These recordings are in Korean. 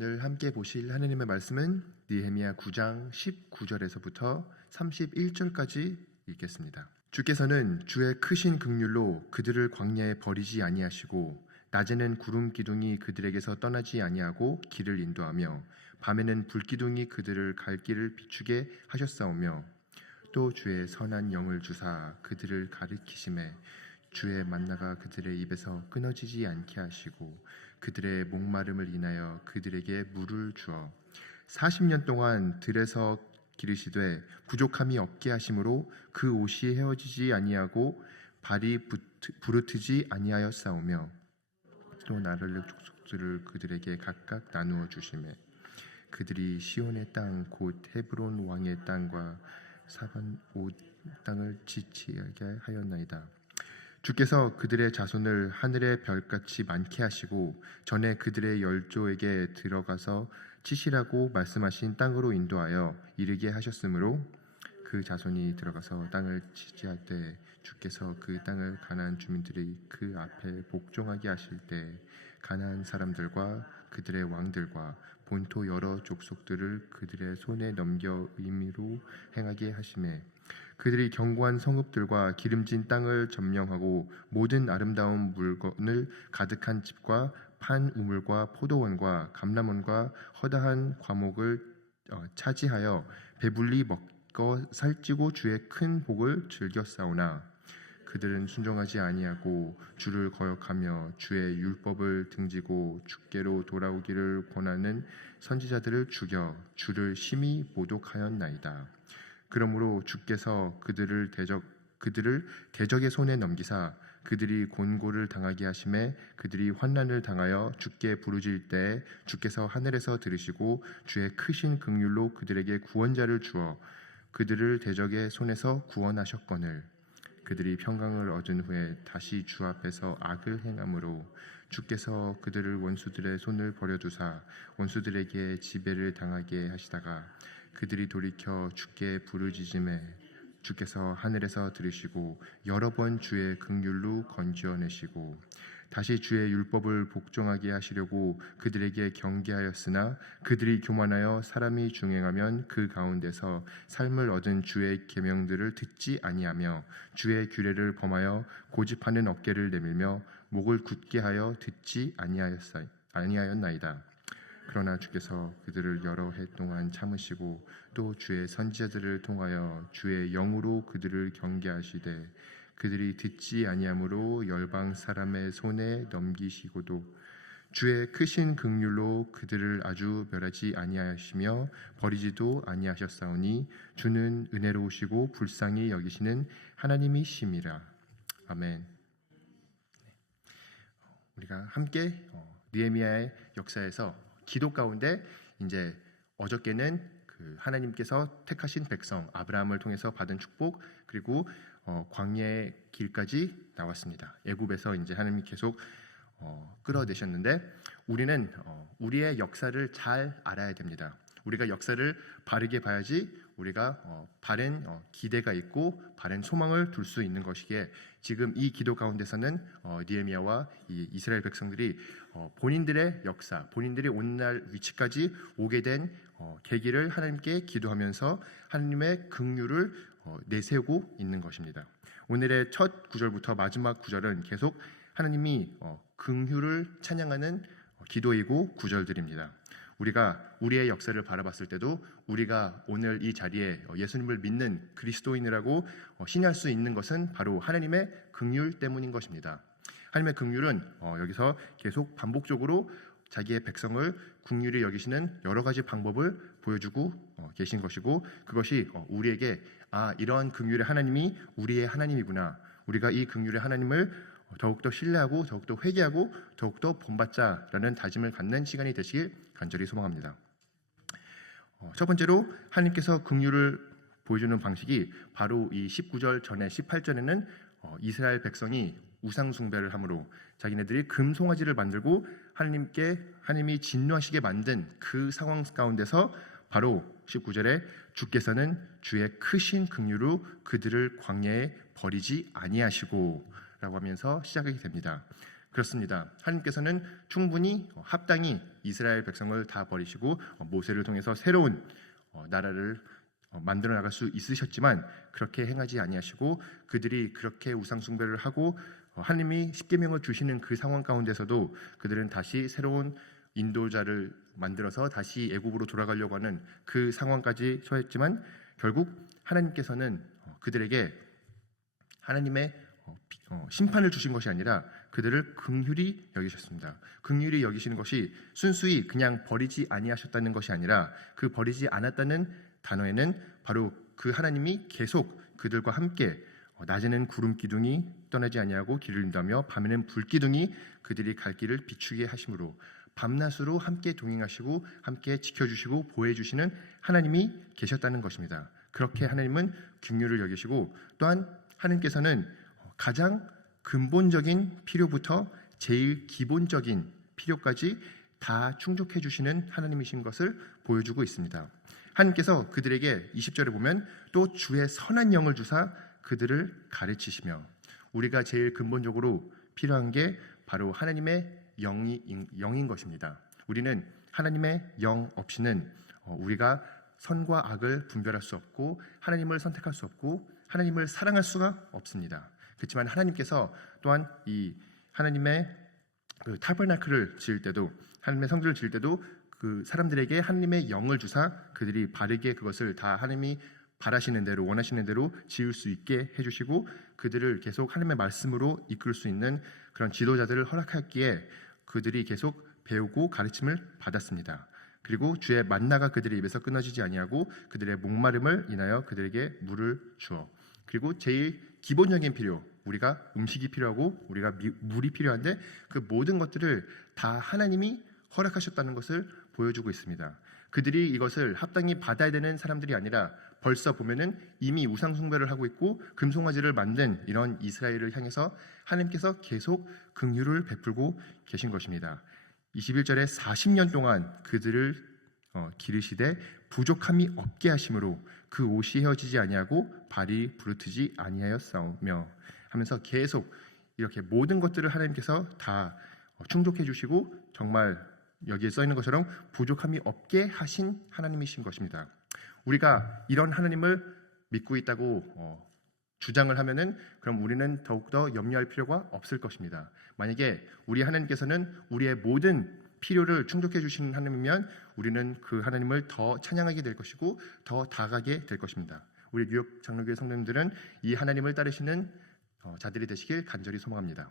오늘 함께 보실 하나님의 말씀은 느헤미야 9장 19절에서부터 31절까지 읽겠습니다. 주께서는 주의 크신 긍휼로 그들을 광야에 버리지 아니하시고 낮에는 구름 기둥이 그들에게서 떠나지 아니하고 길을 인도하며 밤에는 불 기둥이 그들을 갈 길을 비추게 하셨사오며 또 주의 선한 영을 주사 그들을 가르치심에 주의 만나가 그들의 입에서 끊어지지 않게 하시고 그들의 목마름을 인하여 그들에게 물을 주어 40년 동안 들에서 기르시되 부족함이 없게 하심으로 그 옷이 헤어지지 아니하고 발이 부르트지 아니하였사오며 또 나를 족속들을 그들에게 각각 나누어 주시매 그들이 시온의 땅 곧 헤브론 왕의 땅과 사반 온 땅을 지치게 하였나이다. 주께서 그들의 자손을 하늘의 별같이 많게 하시고 전에 그들의 열조에게 들어가서 치시라고 말씀하신 땅으로 인도하여 이르게 하셨으므로 그 자손이 들어가서 땅을 치지할 때 주께서 그 땅을 가나안 주민들이 그 앞에 복종하게 하실 때 가나안 사람들과 그들의 왕들과 본토 여러 족속들을 그들의 손에 넘겨 의미로 행하게 하시매 그들이 견고한 성읍들과 기름진 땅을 점령하고 모든 아름다운 물건을 가득한 집과 판 우물과 포도원과 감람원과 허다한 과목을 차지하여 배불리 먹고 살찌고 주의 큰 복을 즐겼사오나 그들은 순종하지 아니하고 주를 거역하며 주의 율법을 등지고 주께로 돌아오기를 권하는 선지자들을 죽여 주를 심히 모독하였나이다. 그러므로 주께서 그들을 대적의 손에 넘기사 그들이 곤고를 당하게 하심에 그들이 환난을 당하여 주께 부르짖을 때 주께서 하늘에서 들으시고 주의 크신 긍휼로 그들에게 구원자를 주어 그들을 대적의 손에서 구원하셨거늘 그들이 평강을 얻은 후에 다시 주 앞에서 악을 행함으로 주께서 그들을 원수들의 손을 버려두사 원수들에게 지배를 당하게 하시다가 그들이 돌이켜 주께 부르짖음에 주께서 하늘에서 들으시고 여러 번 주의 긍휼로 건져내시고 다시 주의 율법을 복종하게 하시려고 그들에게 경계하였으나 그들이 교만하여 사람이 중행하면 그 가운데서 삶을 얻은 주의 계명들을 듣지 아니하며 주의 규례를 범하여 고집하는 어깨를 내밀며 목을 굳게 하여 듣지 아니하였나이다. 그러나 주께서 그들을 여러 해 동안 참으시고 또 주의 선지자들을 통하여 주의 영으로 그들을 경계하시되 그들이 듣지 아니하므로 열방 사람의 손에 넘기시고도 주의 크신 긍휼로 그들을 아주 멸하지 아니하시며 버리지도 아니하셨사오니 주는 은혜로우시고 불쌍히 여기시는 하나님이심이라. 아멘. 우리가 함께 느헤미야의 역사에서 기도 가운데 이제 어저께는 그 하나님께서 택하신 백성 아브라함을 통해서 받은 축복 그리고 광야의 길까지 나왔습니다. 애굽에서 이제 하나님이 계속 끌어내셨는데 우리는 우리의 역사를 잘 알아야 됩니다. 우리가 역사를 바르게 봐야지 우리가 바른 기대가 있고 바른 소망을 둘 수 있는 것이기에 지금 이 기도 가운데서는 느헤미야와 이 이스라엘 백성들이 본인들의 역사, 본인들이 오늘날 위치까지 오게 된 계기를 하나님께 기도하면서 하나님의 긍휼을 내세우고 있는 것입니다. 오늘의 첫 구절부터 마지막 구절은 계속 하나님이 긍휼을 찬양하는 기도이고 구절들입니다. 우리가 우리의 역사를 바라봤을 때도 우리가 오늘 이 자리에 예수님을 믿는 그리스도인이라고 신뢰할 수 있는 것은 바로 하나님의 긍휼 때문인 것입니다. 하나님의 긍휼은 여기서 계속 반복적으로 자기의 백성을 긍휼히 여기시는 여러 가지 방법을 보여주고 계신 것이고 그것이 우리에게 이러한 긍휼의 하나님이 우리의 하나님이구나. 우리가 이 긍휼의 하나님을 더욱더 신뢰하고 더욱더 회개하고 더욱더 본받자라는 다짐을 갖는 시간이 되시길 간절히 소망합니다. 첫 번째로 하나님께서 긍휼을 보여주는 방식이 바로 이 19절 전에 18절에는 이스라엘 백성이 우상 숭배를 함으로 자기네들이 금송아지를 만들고 하나님이 진노하시게 만든 그 상황 가운데서 바로 19절에 주께서는 주의 크신 긍휼로 그들을 광야에 버리지 아니하시고 라고 하면서 시작하게 됩니다. 그렇습니다. 하나님께서는 충분히 합당히 이스라엘 백성을 다 버리시고 모세를 통해서 새로운 나라를 만들어 나갈 수 있으셨지만 그렇게 행하지 아니하시고 그들이 그렇게 우상 숭배를 하고 하나님이 십계명을 주시는 그 상황 가운데서도 그들은 다시 새로운 인도자를 만들어서 다시 애굽으로 돌아가려고 하는 그 상황까지 처했지만 결국 하나님께서는 그들에게 하나님의 심판을 주신 것이 아니라 그들을 긍휼히 여기셨습니다. 긍휼히 여기시는 것이 순수히 그냥 버리지 아니하셨다는 것이 아니라 그 버리지 않았다는 단어에는 바로 그 하나님이 계속 그들과 함께 낮에는 구름 기둥이 떠나지 아니하고 길을 인도하며 밤에는 불 기둥이 그들이 갈 길을 비추게 하심으로 밤낮으로 함께 동행하시고 함께 지켜주시고 보호해주시는 하나님이 계셨다는 것입니다. 그렇게 하나님은 긍휼을 여기시고 또한 하나님께서는 가장 근본적인 필요부터 제일 기본적인 필요까지 다 충족해 주시는 하나님이신 것을 보여주고 있습니다. 하나님께서 그들에게 20절에 보면 또 주의 선한 영을 주사 그들을 가르치시며 우리가 제일 근본적으로 필요한 게 바로 하나님의 영인 것입니다. 우리는 하나님의 영 없이는 우리가 선과 악을 분별할 수 없고 하나님을 선택할 수 없고 하나님을 사랑할 수가 없습니다. 그렇지만 하나님께서 또한 이 하나님의 그 타버나클을 지을 때도 하나님의 성전을 지을 때도 그 사람들에게 하나님의 영을 주사 그들이 바르게 그것을 다 하나님이 바라시는 대로 원하시는 대로 지을 수 있게 해주시고 그들을 계속 하나님의 말씀으로 이끌 수 있는 그런 지도자들을 허락했기에 그들이 계속 배우고 가르침을 받았습니다. 그리고 주의 만나가 그들의 입에서 끊어지지 아니하고 그들의 목마름을 인하여 그들에게 물을 주어 그리고 제일 기본적인 필요 우리가 음식이 필요하고 우리가 물이 필요한데 그 모든 것들을 다 하나님이 허락하셨다는 것을 보여주고 있습니다. 그들이 이것을 합당히 받아야 되는 사람들이 아니라 벌써 보면은 이미 우상 숭배를 하고 있고 금송아지를 만든 이런 이스라엘을 향해서 하나님께서 계속 긍휼을 베풀고 계신 것입니다. 21절에 40년 동안 그들을 기르시되 부족함이 없게 하심으로 그 옷이 헤어지지 아니하고 발이 부르트지 아니하였사오며 하면서 계속 이렇게 모든 것들을 하나님께서 다 충족해 주시고 정말 여기에 써 있는 것처럼 부족함이 없게 하신 하나님이신 것입니다. 우리가 이런 하나님을 믿고 있다고 주장을 하면은 그럼 우리는 더욱더 염려할 필요가 없을 것입니다. 만약에 우리 하나님께서는 우리의 모든 필요를 충족해 주시는 하나님이면 우리는 그 하나님을 더 찬양하게 될 것이고 더 다가가게 될 것입니다. 우리 뉴욕 장로교회 성도님들은 이 하나님을 따르시는 자들이 되시길 간절히 소망합니다.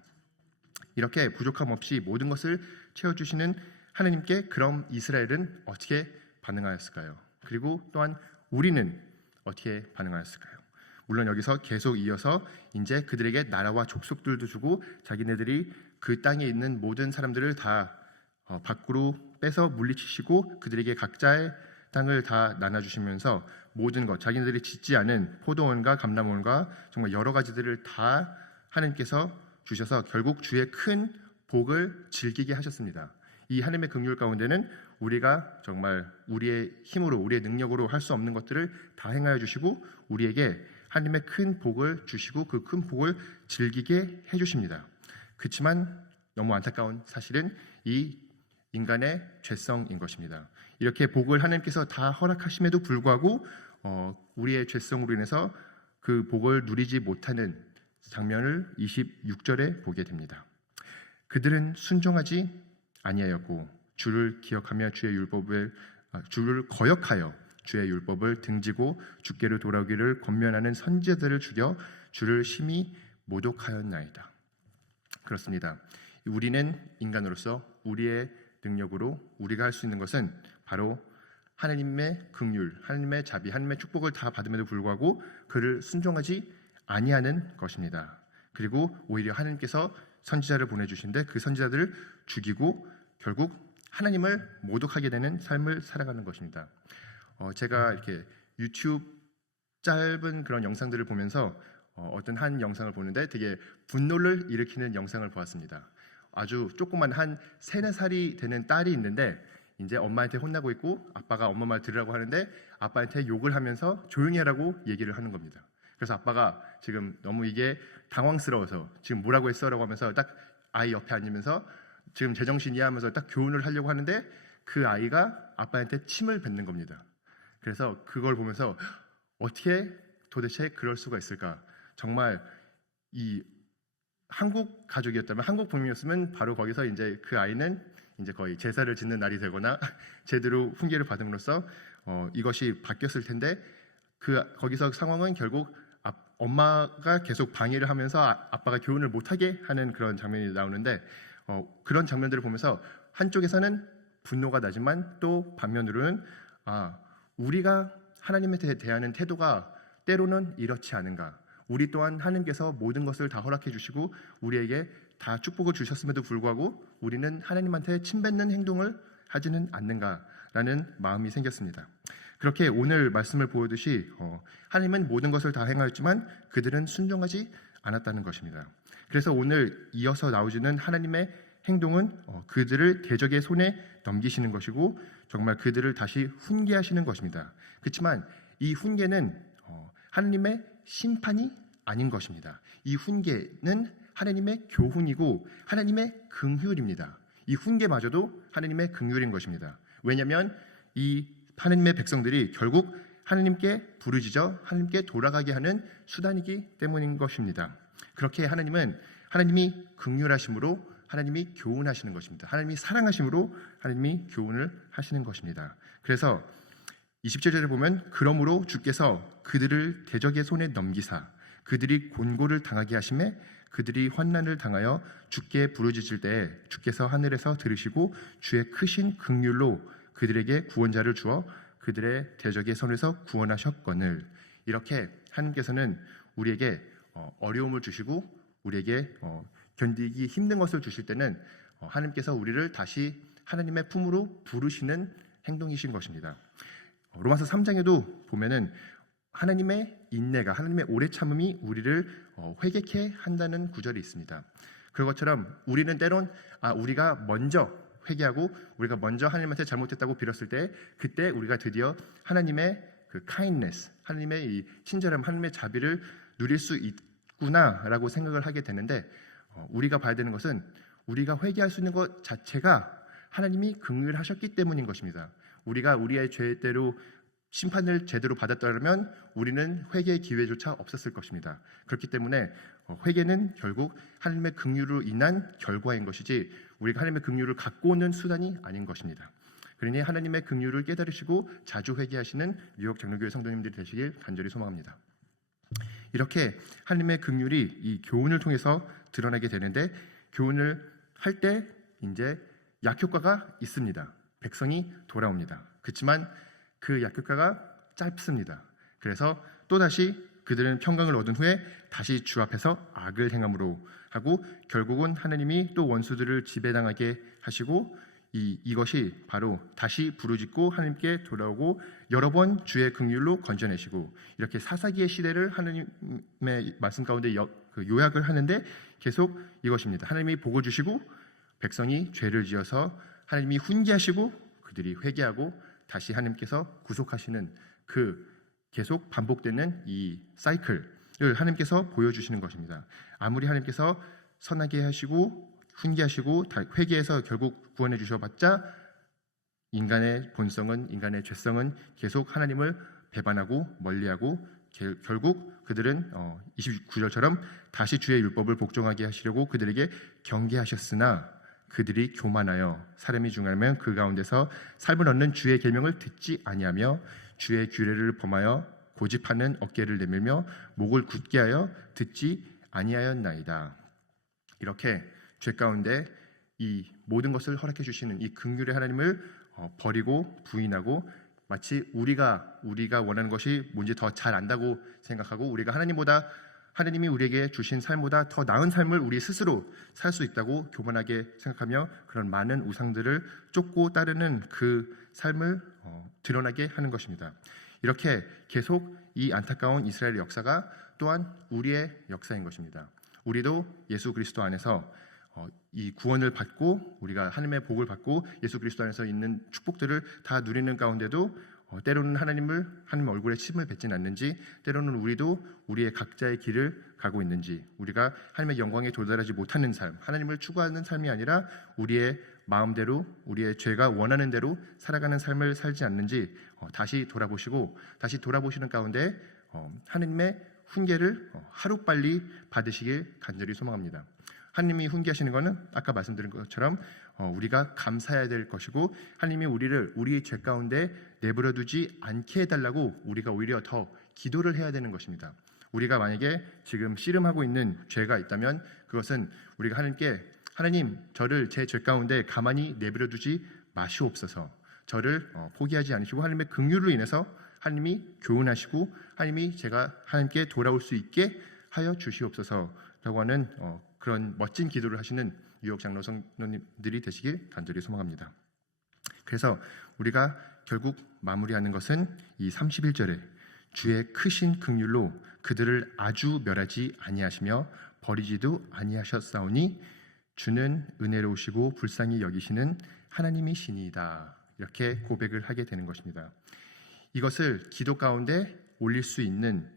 이렇게 부족함 없이 모든 것을 채워주시는 하나님께 그럼 이스라엘은 어떻게 반응하였을까요? 그리고 또한 우리는 어떻게 반응하였을까요? 물론 여기서 계속 이어서 이제 그들에게 나라와 족속들도 주고 자기네들이 그 땅에 있는 모든 사람들을 다 밖으로 빼서 물리치시고 그들에게 각자의 땅을 다 나눠주시면서 모든 것 자기네들이 짓지 않은 포도원과 감람원과 정말 여러 가지들을 다 하나님께서 주셔서 결국 주의 큰 복을 즐기게 하셨습니다. 이 하나님의 긍휼 가운데는 우리가 정말 우리의 힘으로 우리의 능력으로 할 수 없는 것들을 다 행하여 주시고 우리에게 하나님의 큰 복을 주시고 그 큰 복을 즐기게 해주십니다. 그렇지만 너무 안타까운 사실은 이 인간의 죄성인 것입니다. 이렇게 복을 하나님께서 다 허락하심에도 불구하고 우리의 죄성으로 인해서 그 복을 누리지 못하는 장면을 26절에 보게 됩니다. 그들은 순종하지 아니하였고 주를 기억하며 주를 거역하여 주의 율법을 등지고 주께로 돌아오기를 권면하는 선지자들을 죽여 주를 심히 모독하였나이다. 그렇습니다. 우리는 인간으로서 우리의 능력으로 우리가 할 수 있는 것은 바로 하나님의 긍휼, 하나님의 자비, 하나님의 축복을 다 받음에도 불구하고 그를 순종하지 아니하는 것입니다. 그리고 오히려 하나님께서 선지자를 보내주신데 그 선지자들을 죽이고 결국 하나님을 모독하게 되는 삶을 살아가는 것입니다. 제가 이렇게 유튜브 짧은 그런 영상들을 보면서 어떤 한 영상을 보는데 되게 분노를 일으키는 영상을 보았습니다. 아주 조그만 한 3-4살이 되는 딸이 있는데 이제 엄마한테 혼나고 있고 아빠가 엄마 말 들으라고 하는데 아빠한테 욕을 하면서 조용히 하라고 얘기를 하는 겁니다. 그래서 아빠가 지금 너무 이게 당황스러워서 지금 뭐라고 했어? 라고 하면서 딱 아이 옆에 앉으면서 지금 제정신이야 하면서 딱 교훈을 하려고 하는데 그 아이가 아빠한테 침을 뱉는 겁니다. 그래서 그걸 보면서 어떻게 도대체 그럴 수가 있을까? 정말 이 한국 가족이었다면, 한국 부모였으면 바로 거기서 이제 그 아이는 이제 거의 제사를 짓는 날이 되거나 제대로 훈계를 받음으로써 이것이 바뀌었을 텐데 거기서 상황은 결국 엄마가 계속 방해를 하면서 아빠가 교훈을 못하게 하는 그런 장면이 나오는데 그런 장면들을 보면서 한쪽에서는 분노가 나지만 또 반면으로는 우리가 하나님에 대하는 태도가 때로는 이렇지 않은가, 우리 또한 하나님께서 모든 것을 다 허락해 주시고 우리에게 다 축복을 주셨음에도 불구하고 우리는 하나님한테 침뱉는 행동을 하지는 않는가라는 마음이 생겼습니다. 그렇게 오늘 말씀을 보여듯이 하나님은 모든 것을 다 행하였지만 그들은 순종하지 않았다는 것입니다. 그래서 오늘 이어서 나오지는 하나님의 행동은 그들을 대적의 손에 넘기시는 것이고 정말 그들을 다시 훈계하시는 것입니다. 그렇지만 이 훈계는 하나님의 심판이 아닌 것입니다. 이 훈계는 하나님의 교훈이고 하나님의 긍휼입니다. 이 훈계마저도 하나님의 긍휼인 것입니다. 왜냐하면 이 하나님의 백성들이 결국 하나님께 부르짖어 하나님께 돌아가게 하는 수단이기 때문인 것입니다. 그렇게 하나님이 긍휼하심으로 하나님이 교훈하시는 것입니다. 하나님이 사랑하심으로 하나님이 교훈을 하시는 것입니다. 그래서 27절에 보면 그러므로 주께서 그들을 대적의 손에 넘기사 그들이 곤고를 당하게 하심에 그들이 환난을 당하여 주께 부르짖을 때에 주께서 하늘에서 들으시고 주의 크신 긍휼로 그들에게 구원자를 주어 그들의 대적의 손에서 구원하셨거늘. 이렇게 하나님께서는 우리에게 어려움을 주시고 우리에게 견디기 힘든 것을 주실 때는 하나님께서 우리를 다시 하나님의 품으로 부르시는 행동이신 것입니다. 로마서 3장에도 보면은 하나님의 인내가, 하나님의 오래 참음이 우리를 회개케 한다는 구절이 있습니다. 그런 것처럼 우리는 때론 우리가 먼저 회개하고 우리가 먼저 하나님한테 잘못했다고 빌었을 때 그때 우리가 드디어 하나님의 그 kindness, 하나님의 이 친절함, 하나님의 자비를 누릴 수 있구나라고 생각을 하게 되는데 우리가 봐야 되는 것은 우리가 회개할 수 있는 것 자체가 하나님이 긍휼하셨기 때문인 것입니다. 우리가 우리의 죄대로 심판을 제대로 받았다면 우리는 회개의 기회조차 없었을 것입니다. 그렇기 때문에 회개는 결국 하나님의 긍휼으로 인한 결과인 것이지 우리가 하나님의 긍휼을 갖고 오는 수단이 아닌 것입니다. 그러니 하나님의 긍휼을 깨달으시고 자주 회개하시는 뉴욕 장로교회 성도님들이 되시길 간절히 소망합니다. 이렇게 하나님의 긍휼이 이 교훈을 통해서 드러나게 되는데 교훈을 할 때 이제 약효과가 있습니다. 백성이 돌아옵니다. 그렇지만 그 약효과가 짧습니다. 그래서 또다시 그들은 평강을 얻은 후에 다시 주 앞에서 악을 행함으로 하고 결국은 하나님이 또 원수들을 지배당하게 하시고 이것이 바로 다시 부르짖고 하나님께 돌아오고 여러 번 주의 긍휼로 건져내시고 이렇게 사사기의 시대를 하나님의 말씀 가운데 요약을 하는데 계속 이것입니다. 하나님이 복을 주시고 백성이 죄를 지어서 하나님이 훈계하시고 그들이 회개하고 다시 하나님께서 구속하시는 그 계속 반복되는 이 사이클을 하나님께서 보여주시는 것입니다. 아무리 하나님께서 선하게 하시고 훈계하시고 회개해서 결국 구원해 주셔봤자 인간의 본성은, 인간의 죄성은 계속 하나님을 배반하고 멀리하고 결국 그들은 29절처럼 다시 주의 율법을 복종하게 하시려고 그들에게 경계하셨으나 그들이 교만하여 사람이 중하면 그 가운데서 삶을 얻는 주의 계명을 듣지 아니하며 주의 규례를 범하여 고집하는 어깨를 내밀며 목을 굳게 하여 듣지 아니하였나이다. 이렇게 죄 가운데 이 모든 것을 허락해 주시는 이 긍휼의 하나님을 버리고 부인하고 마치 우리가 원하는 것이 뭔지 더 잘 안다고 생각하고 우리가 하나님이 우리에게 주신 삶보다 더 나은 삶을 우리 스스로 살 수 있다고 교만하게 생각하며 그런 많은 우상들을 쫓고 따르는 그 삶을 드러나게 하는 것입니다. 이렇게 계속 이 안타까운 이스라엘의 역사가 또한 우리의 역사인 것입니다. 우리도 예수 그리스도 안에서 이 구원을 받고 우리가 하나님의 복을 받고 예수 그리스도 안에서 있는 축복들을 다 누리는 가운데도 때로는 하나님 얼굴에 침을 뱉진 않는지, 때로는 우리도 우리의 각자의 길을 가고 있는지, 우리가 하나님의 영광에 도달하지 못하는 삶, 하나님을 추구하는 삶이 아니라 우리의 마음대로, 우리의 죄가 원하는 대로 살아가는 삶을 살지 않는지 다시 돌아보시는 가운데 하나님의 훈계를 하루빨리 받으시길 간절히 소망합니다. 하나님이 훈계하시는 것은 아까 말씀드린 것처럼 우리가 감사해야 될 것이고, 하나님이 우리를 우리의 죄 가운데 내버려두지 않게 해달라고 우리가 오히려 더 기도를 해야 되는 것입니다. 우리가 만약에 지금 씨름하고 있는 죄가 있다면 그것은 우리가 하나님, 저를 제 죄 가운데 가만히 내버려두지 마시옵소서, 저를 포기하지 않으시고 하나님의 긍휼로 인해서 하나님이 교훈하시고 제가 하나님께 돌아올 수 있게 하여 주시옵소서라고 하는 그런 멋진 기도를 하시는 유혹 장로 성도님들이 되시길 간절히 소망합니다. 그래서 우리가 결국 마무리하는 것은 이 31절에 주의 크신 긍휼로 그들을 아주 멸하지 아니하시며 버리지도 아니하셨사오니 주는 은혜로우시고 불쌍히 여기시는 하나님이시니이다, 이렇게 고백을 하게 되는 것입니다. 이것을 기도 가운데 올릴 수 있는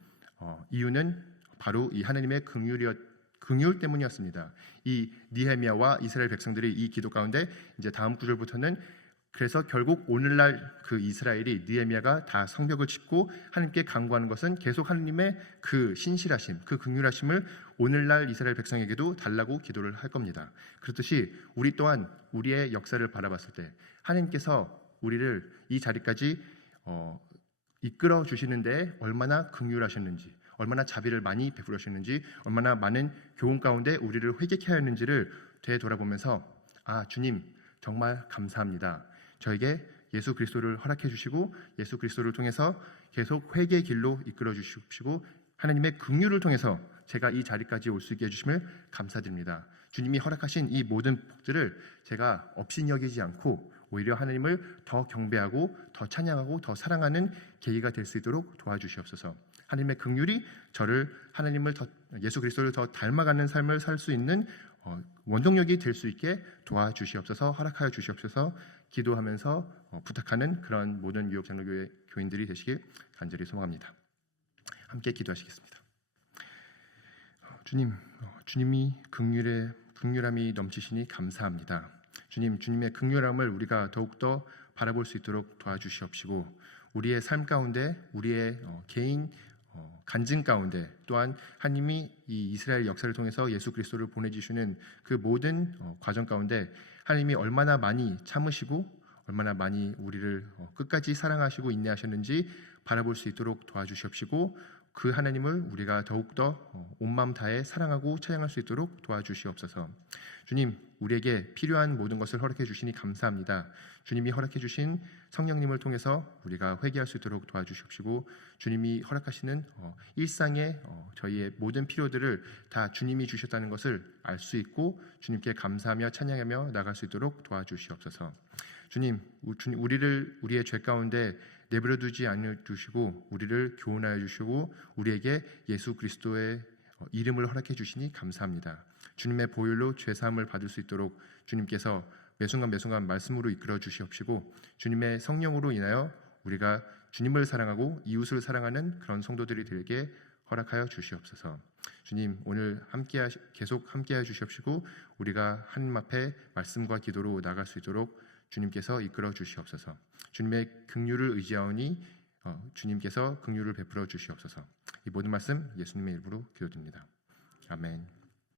이유는 바로 이 하나님의 긍휼 때문이었습니다. 이 느헤미야와 이스라엘 백성들이 이 기도 가운데 이제 다음 구절부터는 그래서 결국 오늘날 그 이스라엘이 느헤미야가 다 성벽을 짓고 하나님께 간구하는 것은 계속 하나님의 그 신실하심, 그 긍휼하심을 오늘날 이스라엘 백성에게도 달라고 기도를 할 겁니다. 그렇듯이 우리 또한 우리의 역사를 바라봤을 때 하나님께서 우리를 이 자리까지 이끌어 주시는데 얼마나 긍휼하셨는지, 얼마나 자비를 많이 베풀어 주셨는지, 얼마나 많은 교훈 가운데 우리를 회개케 하였는지를 되돌아보면서 주님 정말 감사합니다. 저에게 예수 그리스도를 허락해 주시고 예수 그리스도를 통해서 계속 회개의 길로 이끌어 주시고 하나님의 긍휼을 통해서 제가 이 자리까지 올 수 있게 해주심을 감사드립니다. 주님이 허락하신 이 모든 복들을 제가 업신여기지 않고 오히려 하나님을 더 경배하고 더 찬양하고 더 사랑하는 계기가 될 수 있도록 도와주시옵소서. 하나님의 긍휼이 저를 예수 그리스도를 더 닮아가는 삶을 살 수 있는 원동력이 될 수 있게 도와주시옵소서, 허락하여 주시옵소서 기도하면서 부탁하는 그런 모든 유혹 장로교회 교인들이 되시길 간절히 소망합니다. 함께 기도하시겠습니다. 주님이 긍휼함이 넘치시니 감사합니다. 주님의 긍휼함을 우리가 더욱더 바라볼 수 있도록 도와주시옵시고 우리의 삶 가운데 우리의 개인 간증 가운데 또한 하나님이 이 이스라엘 역사를 통해서 예수 그리스도를 보내주시는 그 모든 과정 가운데 하나님이 얼마나 많이 참으시고 얼마나 많이 우리를 끝까지 사랑하시고 인내하셨는지 바라볼 수 있도록 도와주시옵시고 그 하나님을 우리가 더욱더 온 마음 다해 사랑하고 찬양할 수 있도록 도와주시옵소서. 주님, 우리에게 필요한 모든 것을 허락해 주시니 감사합니다. 주님이 허락해 주신 성령님을 통해서 우리가 회개할 수 있도록 도와주시옵시고 주님이 허락하시는 일상의 저희의 모든 필요들을 다 주님이 주셨다는 것을 알 수 있고 주님께 감사하며 찬양하며 나갈 수 있도록 도와주시옵소서. 주님, 우리의 죄 가운데 내버려 두지 않으 주시고 우리를 교훈하여 주시고 우리에게 예수 그리스도의 이름을 허락해 주시니 감사합니다. 주님의 보혈로 죄 사함을 받을 수 있도록 주님께서 매순간 말씀으로 이끌어 주시옵시고 주님의 성령으로 인하여 우리가 주님을 사랑하고 이웃을 사랑하는 그런 성도들이 되게 허락하여 주시옵소서. 주님, 오늘 계속 함께해 주시옵시고 우리가 하나님 앞에 말씀과 기도로 나갈 수 있도록 주님께서 이끌어 주시옵소서. 주님의 긍휼을 의지하오니 주님께서 긍휼을 베풀어 주시옵소서. 이 모든 말씀 예수님의 이름으로 기도드립니다. 아멘.